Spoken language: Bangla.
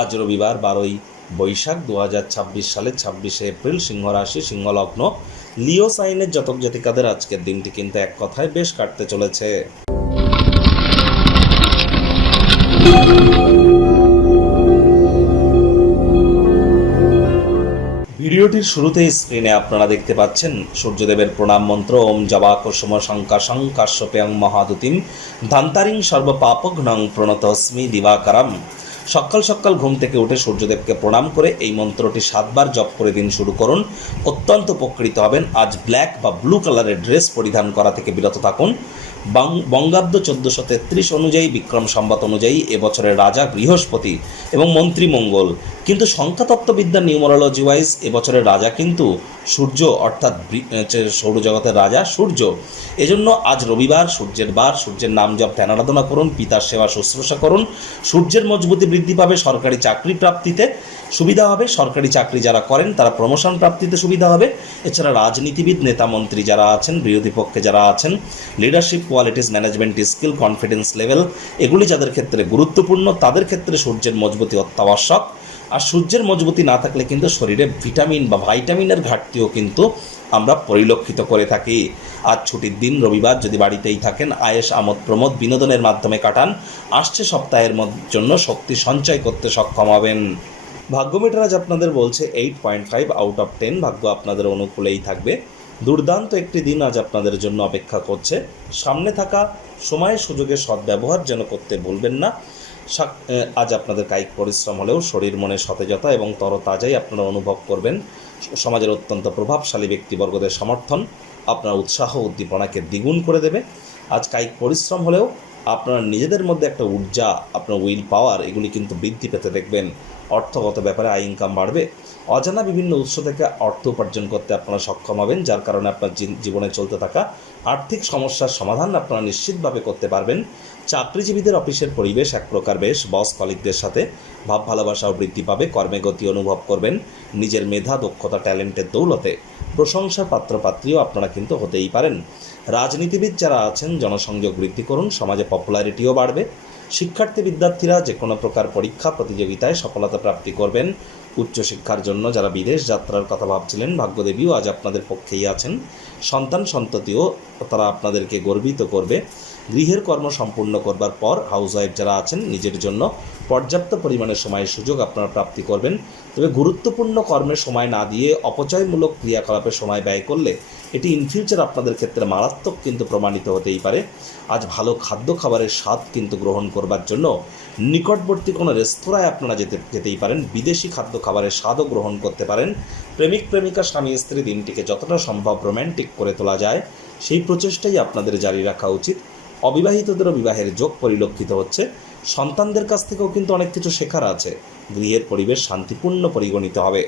আজ রবিবার 12ই বৈশাখ 2026 সালের 26শে এপ্রিল, সিংহ রাশি, সিংহ লগ্ন, লিও সাইনের জাতক জাতিকাদের আজকের দিনটি কিন্তু এক কথায় বেশ কাটতে চলেছে। ভিডিওটির শুরুতেই স্ক্রিনে আপনারা দেখতে পাচ্ছেন সূর্যদেবের প্রণাম মন্ত্র ওম জবা কুসুম শঙ্কাশং কাশ্যপেয়ং মহাদুতিম ধান্তারিং সর্বপাপঘ্নং প্রণতস্মি দিবাকারম। সকাল সকাল ঘুম থেকে উঠে সূর্যদেবকে প্রণাম করে এই মন্ত্রটি 7 বার জপ করে দিন শুরু করুন। অত্যন্ত উপকৃত হবেন। আজ ব্ল্যাক বা ব্লু কালারের ড্রেস পরিধান করা থেকে বিরত থাকুন। বঙ্গাব্দ 1433 অনুযায়ী, বিক্রম সম্বত অনুযায়ী এবছরের রাজা বৃহস্পতি এবং মন্ত্রী মঙ্গল, কিন্তু সংখ্যাতত্ত্ববিদ্যা নিউমারোলজি ওয়াইজ এবছরের রাজা কিন্তু সূর্য, অর্থাৎ সৌরজগতের রাজা সূর্য। এজন্য আজ রবিবার, সূর্যের বার, সূর্যের নাম জপ ধ্যান আরাধনা করুন, পিতার সেবা শুশ্রূষা করুন। সূর্যের মজবুতি বৃদ্ধি পাবে, সরকারি চাকরি প্রাপ্তিতে সুবিধা হবে। সরকারি চাকরি যারা করেন তারা প্রমোশন প্রাপ্তিতে সুবিধা হবে। এছাড়া রাজনীতিবিদ, নেতা মন্ত্রী যারা আছেন, বিরোধী পক্ষে যারা আছেন, leadership qualities, management skill, confidence level, এগুলি যাদের ক্ষেত্রে গুরুত্বপূর্ণ, তাদের ক্ষেত্রে সূর্যের মজবুতি অত্যাবশ্যক। আর সূর্যের মজবুতি না থাকলে কিন্তু শরীরে ভিটামিন বা ভাইটামিনের ঘাটতিও কিন্তু আমরা পরিলক্ষিত করে থাকি। আজ ছুটির দিন, রবিবার, যদি বাড়িতেই থাকেন, আয়েশ আমোদ প্রমোদ বিনোদনের মাধ্যমে কাটান। আসছে সপ্তাহের জন্য শক্তি সঞ্চয় করতে সক্ষম হবেন। ভাগ্যমিটার আজ আপনাদের বলছে 8.5 আউট অফ 10। ভাগ্য আপনাদের অনুকূলেই থাকবে। দুর্দান্ত একটি দিন আজ আপনাদের জন্য অপেক্ষা করছে। সামনে থাকা সময় সুযোগের সদ্ব্যবহার যেন করতে ভুলবেন না। আজ আপনাদের কায়িক পরিশ্রম হলেও শরীর মনে সতেজতা এবং তরতাজাই আপনারা অনুভব করবেন। সমাজের অত্যন্ত প্রভাবশালী ব্যক্তিবর্গদের সমর্থন আপনার উৎসাহ উদ্দীপনাকে দ্বিগুণ করে দেবে। আজ কায়িক পরিশ্রম হলেও আপনারা নিজেদের মধ্যে একটা ঊর্জা, আপনার উইল পাওয়ার, এগুলি কিন্তু বৃদ্ধি পেতে দেখবেন। অর্থগত ব্যাপারে আয় ইনকাম বাড়বে। অজানা বিভিন্ন উৎস থেকে অর্থ উপার্জন করতে আপনারা সক্ষম হবেন, যার কারণে আপনার জীবনে চলতে থাকা আর্থিক সমস্যার সমাধান আপনারা নিশ্চিতভাবে করতে পারবেন। চাকরিজীবীদের অফিসের পরিবেশ এক প্রকার বেশ। বস কলিগদের সাথে ভাব ভালোবাসাও বৃদ্ধি পাবে। কর্মে গতি অনুভব করবেন। নিজের মেধা, দক্ষতা, ট্যালেন্টের দৌলতে প্রশংসার পাত্রপাত্রীও আপনারা কিন্তু হতেই পারেন। রাজনীতিবিদ যারা আছেন, জনসংযোগ বৃদ্ধি করুন, সমাজে পপুলারিটিও বাড়বে। শিক্ষার্থী বিদ্যার্থীরা যে কোনো প্রকার পরীক্ষা প্রতিযোগিতায় সফলতা প্রাপ্তি করবেন। উচ্চশিক্ষার জন্য যারা বিদেশ যাত্রার কথা ভাবছিলেন, ভাগ্যদেবীও আজ আপনাদের পক্ষেই আছেন। সন্তান সন্ততিও তারা আপনাদেরকে গর্বিত করবে। গৃহের কর্ম সম্পূর্ণ করবার পর হাউসওয়াইফ যারা আছেন, নিজের জন্য পর্যাপ্ত পরিমাণে সময়ের সুযোগ আপনারা প্রাপ্তি করবেন। তবে গুরুত্বপূর্ণ কর্মের সময় না দিয়ে অপচয়মূলক ক্রিয়াকলাপের সময় ব্যয় করলে এটি ইন ফিউচার আপনাদের ক্ষেত্রে মারাত্মক কিন্তু প্রমাণিত হতেই পারে। আজ ভালো খাদ্য খাবারের স্বাদ কিন্তু গ্রহণ করবার জন্য নিকটবর্তী কোনো রেস্তোরাঁয় আপনারা যেতেই পারেন। বিদেশি খাদ্য খাবারের স্বাদও গ্রহণ করতে পারেন। প্রেমিক প্রেমিকা, স্বামী স্ত্রী দিনটিকে যতটা সম্ভব রোম্যান্টিক করে তোলা যায় সেই প্রচেষ্টাই আপনাদের জারি রাখা উচিত। অবিবাহিতদেরও বিবাহের যোগ পরিলক্ষিত হচ্ছে। সন্তানদের কাছ থেকেও কিন্তু অনেক কিছু শেখার আছে। গৃহের পরিবেশ শান্তিপূর্ণ পরিগণিত হবে।